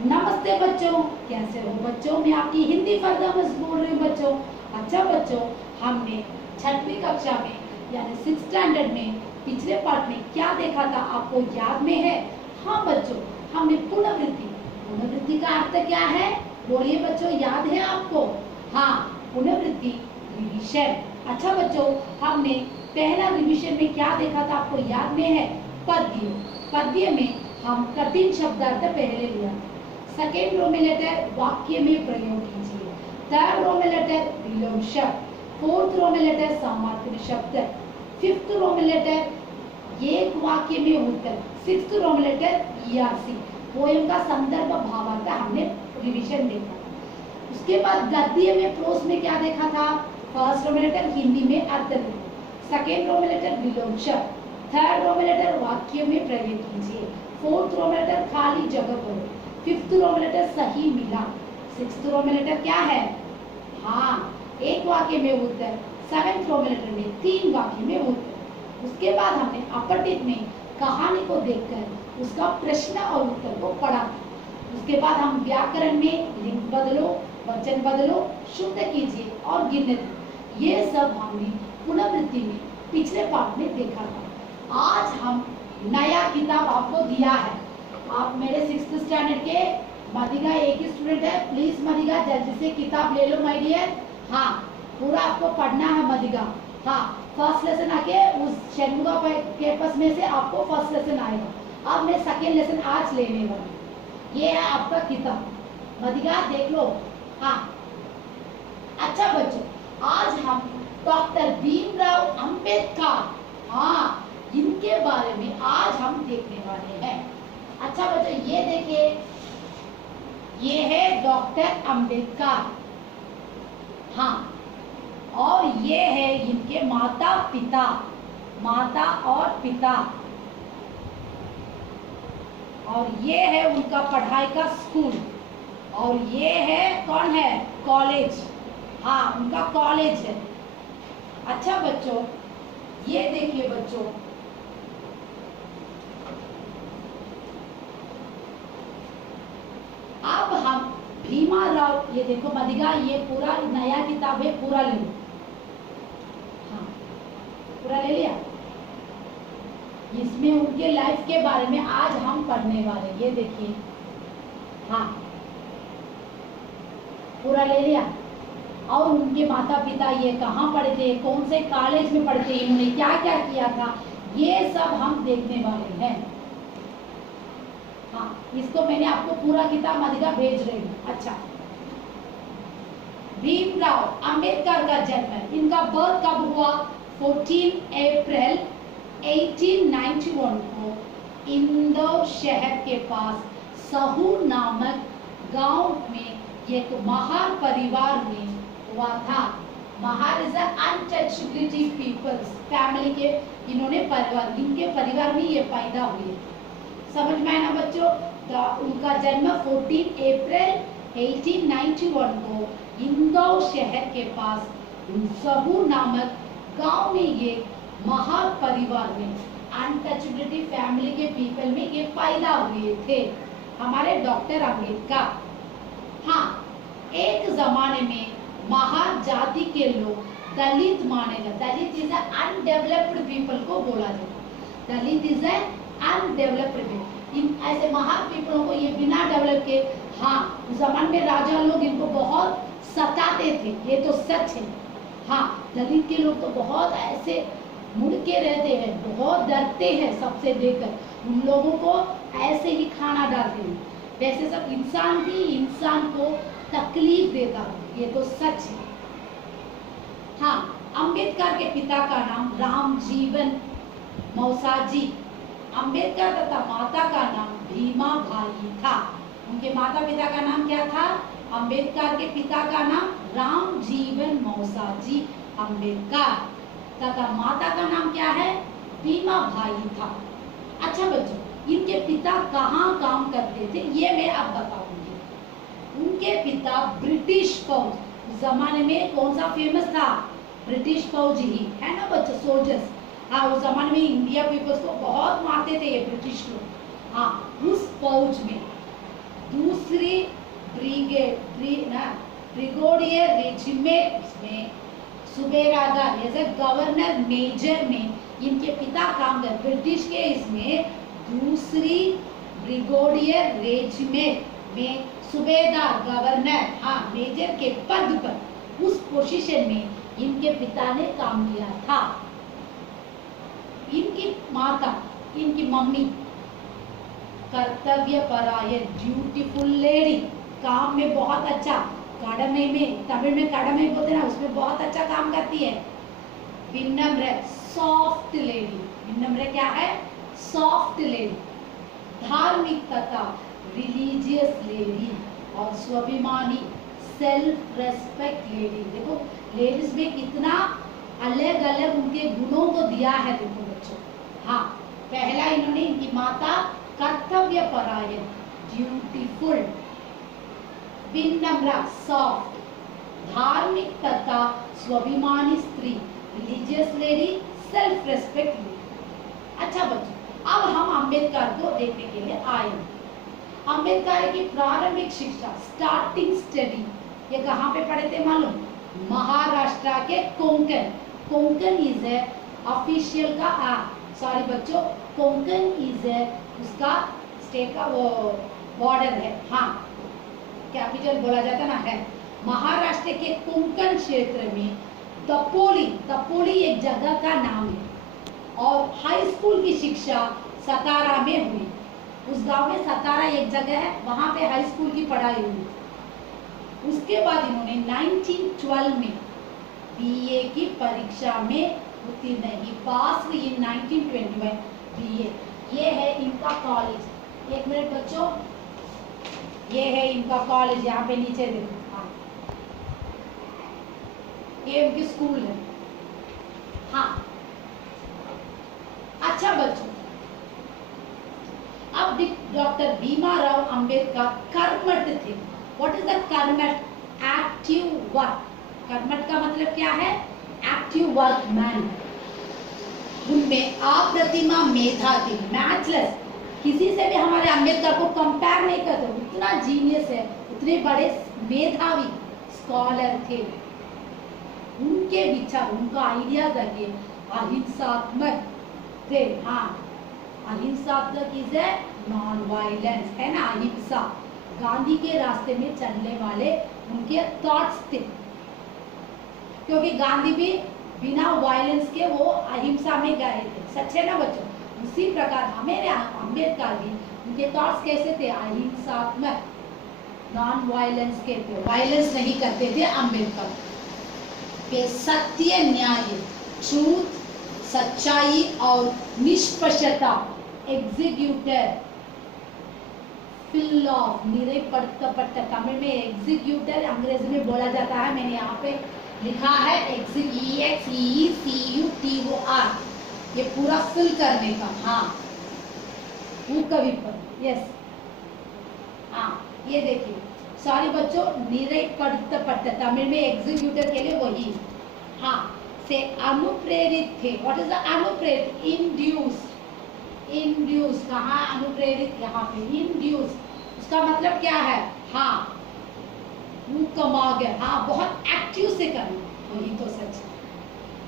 नमस्ते बच्चों, कैसे हो बच्चों? मैं आपकी हिंदी फरदामस बोल रही हूँ बच्चों। अच्छा बच्चों, हमने छठवीं कक्षा में यानी 6th स्टैंडर्ड में पिछले पार्ट में क्या देखा था, आपको याद में है? हाँ बच्चों, हमने पुनर्वृत्ति का अर्थ क्या है? बोलिए बच्चों, याद है आपको? हाँ, पुनर्वृत्ति रिविजन। अच्छा बच्चों, हमने पहला रिविजन में क्या देखा था, आपको याद में है? पद्य में हम कठिन शब्दार्थ पहले लिया। सेकेंड रो में लेटर वाक्य में प्रयोग कीजिए। थर्ड रो में लेटर विलोम शब्द, फोर्थ रो में लेटर समार्थक शब्द, फिफ्थ रो में लेटर एक वाक्य में उत्तर, सिक्स्थ रो में लेटर ईआरसी पोएम का संदर्भ भावार्थ हमने रिवीजन देखा। उसके बाद गद्य में प्रोस में क्या देखा था? फर्स्ट रो में लेटर हिंदी में अर्थ लिखो, सेकेंड रो में लेटर विलोम शब्द, थर्ड रो में लेटर वाक्य में प्रयोग कीजिए, फोर्थ रो में लेटर खाली जगह करो, फिफ्थ रो में लेटर सही मिला, सिक्स्थ रो में लेटर क्या है? हाँ, एक वाक्य में उत्तर, सेवेंथ रो में लेटर में 3 वाक्य में उत्तर। उसके बाद हमने अपर टिप में कहानी को देखकर उसका प्रश्न और उत्तर को पढ़ा। उसके बाद हम व्याकरण में लिंग बदलो, वचन बदलो, शुद्ध कीजिए और गिनती, ये सब हमने पुनर्वृत्ति में पिछले पार्ट में देखा था। आज हम नया किताब आपको दिया है। आप मेरे 6th स्टैंडर्ड के मदिगा एक ही स्टूडेंट है, प्लीज मदिगा जल्दी से किताब ले लो माय डियर। हाँ, पूरा आपको पढ़ना है मदिगा। हाँ, फर्स्ट लेसन आके उस शेनुगा पेपर्स में से आपको फर्स्ट लेसन आएगा। अब मैं सेकेंड लेसन आज लेने वाली। ये है आपका किताब, मदिगा देख लो। हाँ, अच्छा बच्चों, आज हम डॉक्टर भीमराव अंबेडकर, हाँ, इनके बारे में आज हम देखने वाले हैं। अच्छा बच्चों, ये देखिए, ये है डॉक्टर अंबेडकर। हाँ, और ये है इनके माता पिता, माता और पिता, और ये है उनका पढ़ाई का स्कूल, और ये है कौन है? कॉलेज। हाँ, उनका कॉलेज है। अच्छा बच्चों, ये देखिए बच्चों, अब हम भीमाराव, ये देखो मदिगा, ये पूरा नया किताब है, पूरा ले लो। हाँ, पूरा ले लिया। इसमें उनके लाइफ के बारे में आज हम पढ़ने वाले, ये देखिए। हाँ, पूरा ले लिया। और उनके माता पिता ये कहाँ पढ़े थे, कौन से कॉलेज में पढ़ते, इन्होंने क्या क्या किया था, ये सब हम देखने वाले हैं। हाँ, इसको मैंने आपको पूरा किताब मदिगा भेज रही हूँ। अच्छा, भीमराव अंबेडकर का जन्म, इनका बर्थ कब हुआ? 14 अप्रैल 1891 को इंदौर शहर के पास सहूर नामक गांव में एक महार परिवार में हुआ था। Mahar is untouchability peoples family के इन्होंने परिवार, इनके परिवार में ये पैदा हुए। समझ में आया ना बच्चों? उनका जन्म 14 अप्रैल 1891 को इंदौर शहर के पास सहूर नामक गांव में ये महार परिवार में, अनटचेबिलिटी फैमिली के पीपल में ये पैदा हुए थे, हमारे डॉक्टर अंबेडकर। हाँ, एक जमाने में महार जाति के लोग दलित माने जाते, दलित इज अनडेवलप्ड पीपल को बोला जाता, दलित इज अनडेवलप्ड पीपल। इन ऐसे महार पीपलों को ये बिना डेवलप के, हाँ, उस जमाने में राजा लोग इनको बहुत सताते थे, ये तो सच है। हाँ, दलित के लोग तो बहुत ऐसे मुड़ के रहते हैं, बहुत डरते हैं सबसे देखकर, उन लोगों को ऐसे ही खाना डालते हैं, वैसे सब इंसान भी इंसान को तकलीफ देता है, ये तो सच है। हाँ, अंबेडकर के पिता का नाम रामजीवन मौसाजी अंबेडकर तथा माता का नाम भीमा भाई था। उनके माता पिता का नाम क्या था? अंबेडकर के पिता का नाम रामजीवन मौसाजी अंबेडकर तथा माता का नाम क्या है? भीमा भाई था। अच्छा बच्चों, इनके पिता कहाँ काम करते थे ये मैं अब बताऊंगी। उनके पिता ब्रिटिश फौज, जमाने में कौन सा फेमस था? ब्रिटिश फौज ही है ना बच्चों, सोल्जर्स। हाँ, उस जमाने में इंडिया पीपल्स को बहुत मारते थे ये ब्रिटिश लोग। हाँ, उस फौज में दूसरे दूसरी ब्रिगेडियर रेजिमेंट में सुबेदार जैसे गवर्नर मेजर में इनके पिता काम कर ब्रिटिश के इसमें दूसरी ब्रिगेडियर रेजिमेंट में सुबेदार गवर्नर हाँ मेजर के पद पर उस पोजीशन में इनके पिता ने काम किया था। इनकी माता इनकी मम्मी कर्तव्यपरायण ड्यूटीफुल लेडी, काम में बहुत अच्छा, कड़मे में तमिल में कड़मे बोलते ना उसमें बहुत अच्छा काम करती है। विनम्र सॉफ्ट लेडी, विनम्र क्या है सॉफ्ट लेडी। धार्मिक तथा रिलीजियस लेडी और स्वाभिमानी सेल्फ रेस्पेक्ट लेडी। देखो लेडीज में कितना अलग अलग उनके गुणों को दिया है। देखो बच्चों हाँ पहला इन्होंने इनकी माता कर्तव्यपरायण ड्यूटीफुल, विनम्र सॉफ्ट, धार्मिक तथा स्वाभिमानी स्त्री religious lady, self respect lady. अच्छा बच्चों अब हम अंबेडकर को देखने के लिए आए। अंबेडकर की प्रारंभिक शिक्षा स्टार्टिंग स्टडी ये कहाँ पे पढ़े थे मालूम? महाराष्ट्र के कोंकण। कोंकण इज है ऑफिशियल का सॉरी बच्चों कोंकण इज है उसका स्टेट का वो बॉर्डर है हाँ कैपिटल बोला जाता ना है। महाराष्ट्र के कोंकण क्षेत्र में दपोली, दपोली एक जगह का नाम है और हाई स्कूल की शिक्षा सतारा में हुई। उस गांव में सतारा एक जगह है वहां पे हाई स्कूल की पढ़ाई हुई। उसके बाद इन्होंने 1912 में बीए की परीक्षा में उत्तीर्ण ही पास हुई इन 1921 बीए। ये है इनका कॉलेज। एक मिनट बच्चों ये है इनका कॉलेज, यहाँ पे नीचे देखो हाँ ये उनकी स्कूल है हाँ। अच्छा बच्चों अब डॉक्टर भीमाराव अंबेडकर कर्मठ थे। व्हाट इज द कर्मठ? Active work. कर्मठ का मतलब क्या है? Active work man. उनमें अप्रतिमा मेधा थी, मैचलेस। किसी से भी हमारे अंबेडकर को कंपेयर नहीं करते, उतना जीनियस है, उतने बड़े मेधावी स्कॉलर थे। उनके विचार उनका आइडिया देखिए अहिंसात्मक थे हाँ। अहिंसात्मक इज ए नॉन वायलेंस है ना अहिंसा। गांधी के रास्ते में चलने वाले उनके थॉट्स थे क्योंकि गांधी भी बिना वायलेंस के वो अहिंसा में गए थे। सच है ना बच्चों? उसी प्रकार हमारे अंबेडकर भी उनके थॉट्स कैसे थे? अहिंसात्मक नॉन वायलेंस के थे, वायलेंस नहीं करते थे अंबेडकर। पे सत्य न्याय ट्रूथ सच्चाई और निष्पक्षता एग्जीक्यूटर फिल ऑफ निरपक्षता तमिल में एग्जीक्यूटर अंग्रेजी में बोला जाता है। मैंने यहाँ पे लिखा है EXECUTOR ये पूरा फिल करने का हाँ कवि पर यस हाँ ये देखिए सॉरी बच्चों निरपक्षता तमिल में एग्जीक्यूटर के लिए वही हाँ से अनुप्रेरित थे। व्हाट इज द अनुप्रेरित? इंड्यूस। इंड्यूस कहाँ अनुप्रेरित? यहाँ पे इंड्यूस उसका मतलब क्या है? हाँ कमा गया हाँ बहुत एक्टिव से करना वही तो सच है।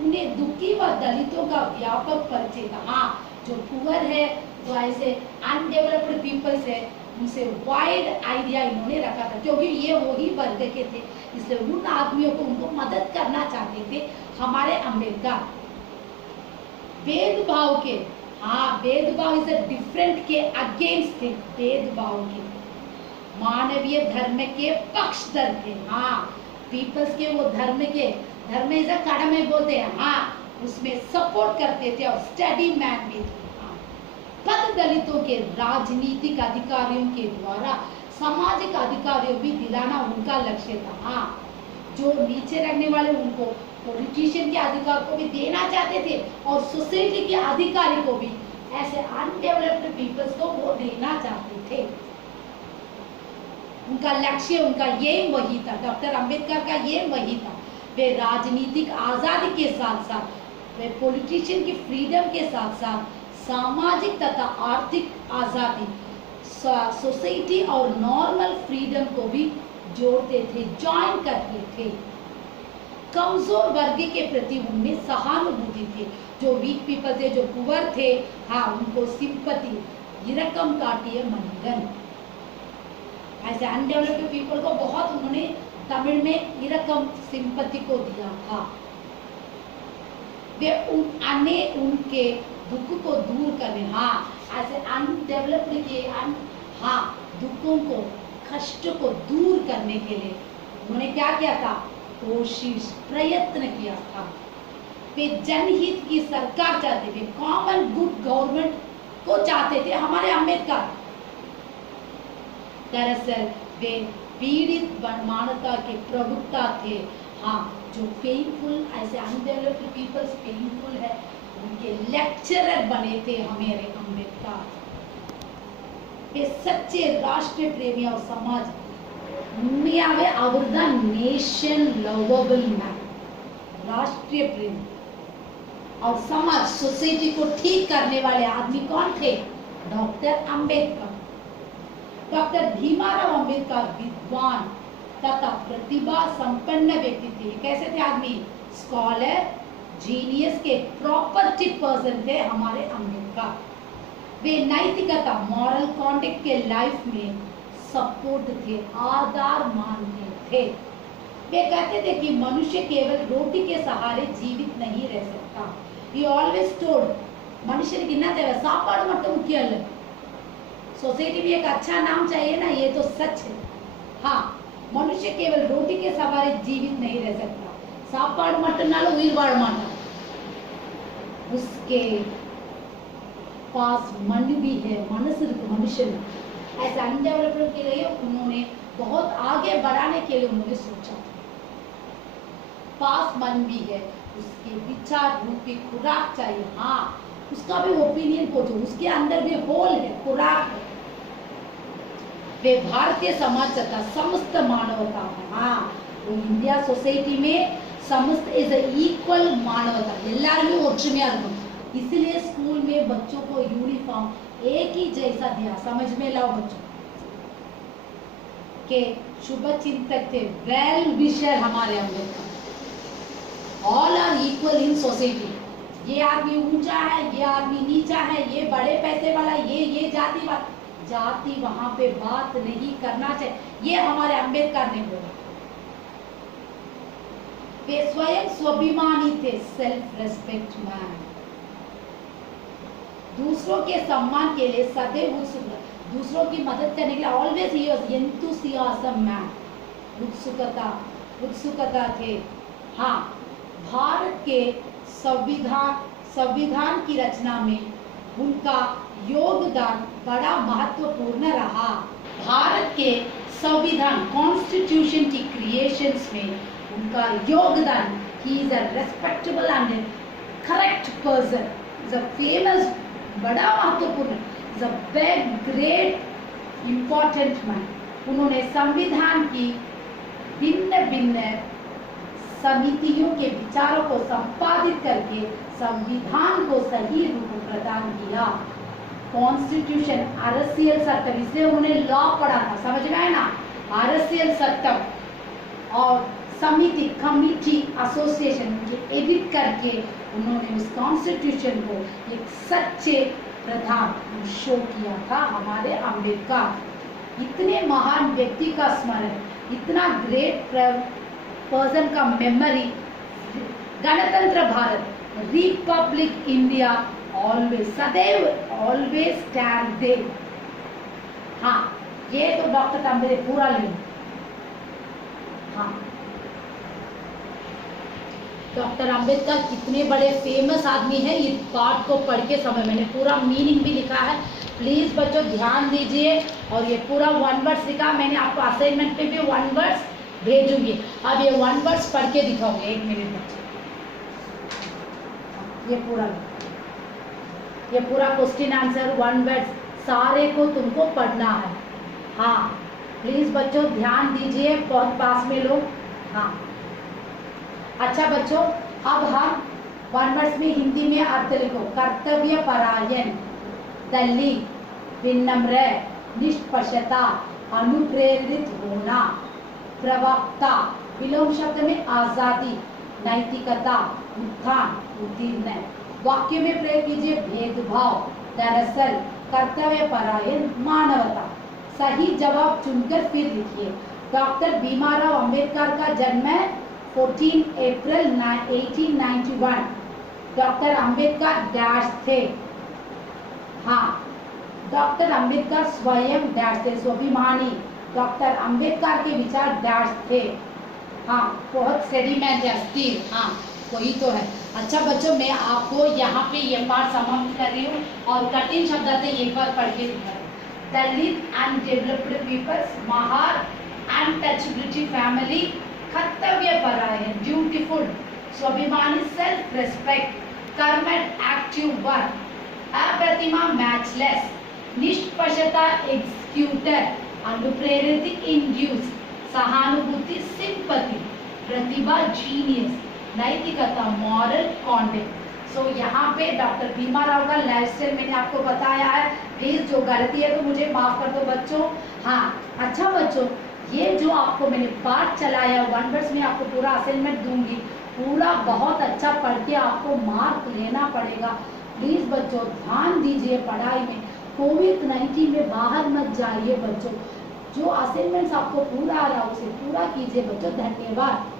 उन्हें दुखी व दलितों का व्यापक परिचय था हाँ। जो पुअर है जो ऐसे अनडेवलप्ड पीपल्स है उनसे वाइड आइडिया इन्होंने रखा था क्योंकि ये वही वर्ग के थे इसलिए उन आदमियों को उनको मदद करना चाहते थे हमारे अंबेडकर। भेदभाव के हाँ भेदभाव इज डिफरेंट के अगेंस्ट थे। भेदभाव के मानवीय धर्म के पक्षधर थे हाँ। पीपल्स के वो धर्म इज कड़मे बोलते हैं हाँ उसमें सपोर्ट करते थे और स्टडी मैन भी थे हाँ। पद दलितों के राजनीतिक अधिकारियों के द्वारा सामाजिक अधिकारियों भी दिलाना उनका लक्ष्य था हाँ। जो नीचे रहने वाले उनको पॉलिटिशियन के अधिकार को भी देना चाहते थे और सोसाइटी के अधिकारी को भी ऐसे अनडेवलप्ड पीपल्स को वो देना चाहते थे। उनका लक्ष्य उनका एम वही था। डॉक्टर अंबेडकर का एम वही था। वे राजनीतिक आजादी के साथ साथ वे पॉलिटिशियन की फ्रीडम के साथ साथ सामाजिक तथा आर्थिक आजादी सोसाइटी और नॉर्मल फ्रीडम को भी जोड़ते थे, ज्वाइन करते थे। कमजोर वर्ग के प्रति उनमें सहानुभूति थी, जो वीक पीपल थे, जो पुअर थे, हाँ उनको सिंपति, इरकम काटिए मनिगन। ऐसे अनडेवलप्ड पीपल को बहुत उन्होंने तमिल में इरकम, सिंपति को दिया था। वे उनके दुख को दूर करने, हाँ ऐसे अनडेवलप्ड के हाँ दुखों को, कष्ट को दूर करने के लिए उन्होंने क्या किया था? कोशिश, प्रयत्न किया था। वे जनहित की सरकार चाहते थे, कॉमन गुड गवर्नमेंट को चाहते थे हमारे अम्बेडकर। दरअसल वे पीड़ित मानवता के प्रवक्ता थे, हाँ जो पेनफुल, ऐसे अनडेवलप्ड पीपल्स पेनफुल है, उनके लेक्चरर बने थे हमारे अम्बेडकर। वे सच्चे राष्ट्र प्रेमी और समाज उन्में आवृदा नेशन लवेबल मैन, राष्ट्रीय प्रेमी और समाज सोसाइटी को ठीक करने वाले आदमी कौन थे? डॉक्टर अम्बेडकर। डॉक्टर भीमाराव अम्बेडकर विद्वान तथा प्रतिभा संपन्न व्यक्ति थे। कैसे थे आदमी? स्कॉलर, जीनियस के प्रॉपर्टी पर्सन थे हमारे अम्बेडकर। वे नैतिकता, मॉरल कॉन्डक्ट के लाइफ में सपोर्ट थे, आधार मानते थे। वे कहते थे कि मनुष्य केवल रोटी के सहारे जीवित नहीं रह सकता। He always told, मनुष्य गिनना देवा सापाड़ मट्टू मुख्य अल्ल। सोसाइटी भी एक अच्छा नाम चाहिए ना, ये तो सच है। हाँ, मनुष्य केवल रोटी के सहारे जीवित नहीं रह सकता, सापाड़ मट्टू नालो उइरवाड़ माटा। उसके पास मन भी है, मनस मनुष्य में। ऐसा अनडेवलप्ड के लिए उन्होंने बहुत आगे बढ़ाने के लिए उन्होंने सोचा। पास मन भी है, उसके विचार रूपी खुराक चाहिए, हाँ उसका भी ओपिनियन पूछो, उसके अंदर भी होल है, खुराक है। वे भारतीय समाज तथा समस्त मानवता है, हाँ वो इंडिया सोसाइटी में समस्त इज इक्वल मानवता, எல்லாருமே ஒற்றுமையா இருக்கணும்। इसलिए स्कूल में बच्चों को यूनिफॉर्म एक ही जैसा दिया, समझ में लाओ बच्चों के शुभ चिंतक थे, वेल विशर हमारे Ambedkar. All are equal in society, ये आदमी ऊंचा है, ये आदमी नीचा है, ये बड़े पैसे वाला, ये जाति वहां पे बात नहीं करना चाहिए, ये हमारे अम्बेडकर ने बोला। वे स्वयं स्वाभिमानी थे, सेल्फ रेस्पेक्ट मैन, दूसरों के सम्मान के लिए सदैव उत्सुक, दूसरों की मदद करने के लिए always he was enthusiasm man, उत्सुकता थे। हाँ, भारत के संविधान की रचना में उनका योगदान बड़ा महत्वपूर्ण रहा। भारत के संविधान, कॉन्स्टिट्यूशन की क्रिएशंस में उनका योगदान, he is a respectable and correct person, is a famous, बड़ा महत्वपूर्ण, is a big great important man. उन्होंने संविधान की भिन्न भिन्न समितियों के विचारों को संपादित करके संविधान को सही रूप प्रदान किया। कॉन्स्टिट्यूशन, अरसियल सत्तम, इसलिए उन्होंने लॉ पढ़ा था, समझ में आया ना? अरसियल सत्तम और समिति, कमिटी, एसोसिएशन के एडिट करके उन्होंने उस कॉन्स्टिट्यूशन को एक सच्चे प्रधान शो किया था हमारे अम्बेडकर। इतने महान व्यक्ति का स्मरण, इतना ग्रेट पर्सन का मेमोरी, गणतंत्र भारत, रिपब्लिक इंडिया ऑलवेज, सदैव ऑलवेज स्टैंड देयर। हाँ, ये तो डॉक्टर अम्बेडकर पूरा ले। हाँ, डॉक्टर अम्बेडकर कितने बड़े फेमस आदमी हैं, ये पार्ट को पढ़ के समझ, मैंने पूरा मीनिंग भी लिखा है, प्लीज बच्चों ध्यान दीजिए। और ये पूरा वन वर्ड्स लिखा, मैंने आपको असाइनमेंट पे भी वन वर्ड्स भेजूंगी। अब ये वन वर्ड्स पढ़ के दिखाऊंगी, 1 मिनट बच्चे। ये पूरा क्वेश्चन आंसर वन वर्ड्स सारे को तुमको पढ़ना है। हाँ प्लीज बच्चों ध्यान दीजिए, बहुत पास में लोग। हाँ अच्छा बच्चों, अब हम वन वर्ड्स में हिंदी में अर्थ लिखो। कर्तव्य परायण, दलित, विनम्र, निष्पक्षता, अनुप्रेरित होना, प्रवक्ता, विलोम शब्द में आजादी, नैतिकता, उत्थान, उत्तीर्ण। वाक्य में प्रयोग कीजिए भेदभाव, दरअसल, कर्तव्यपरायण, मानवता। सही जवाब चुनकर फिर लिखिए। डॉक्टर भीमराव अंबेडकर का जन्म 14 अप्रैल 1891। डॉक्टर अंबेडकर डैश थे? हाँ, डॉक्टर अंबेडकर स्वयं डैश थे, स्वाभिमानी। डॉक्टर अंबेडकर के विचार डैश थे? हाँ, बहुत सेडिमेंट या स्थिर। हाँ, वही तो है। अच्छा बच्चों, मैं आपको यहाँ पे ये पार्ट समाप्त कर रही हूँ और कठिन शब्द आते एक बार पढ़ के दिखाएं। Dalit and developed peoples, Mahar and touchability family, कर्तव्यपरायण, ड्यूटीफुल, स्वाभिमानी, सेल्फ रेस्पेक्ट, कर्मठ, एक्टिव वर्क, अप्रतिमा, मैचलेस, निष्पक्षता, एग्जीक्यूटर, अनुप्रेरित, इंड्यूस, सहानुभूति, सिंपैथी, प्रतिभा, जीनियस, नैतिकता, मॉरल कॉन्डक्ट। सो यहाँ पे डॉक्टर भीमराव का लाइफस्टाइल मैंने आपको बताया है। प्लीज जो गलती है तो मुझे माफ कर दो बच्चों। हाँ, अच्छा बच्चों, ये जो आपको मैंने पाठ चलाया, 1 वर्ड्स में आपको पूरा असाइनमेंट दूंगी, पूरा बहुत अच्छा पढ़ के आपको मार्क लेना पड़ेगा। प्लीज बच्चों ध्यान दीजिए पढ़ाई में। कोविड-19 में बाहर मत जाइए बच्चों। जो असाइनमेंट्स आपको पूरा आ रहा है उसे पूरा कीजिए बच्चों। धन्यवाद।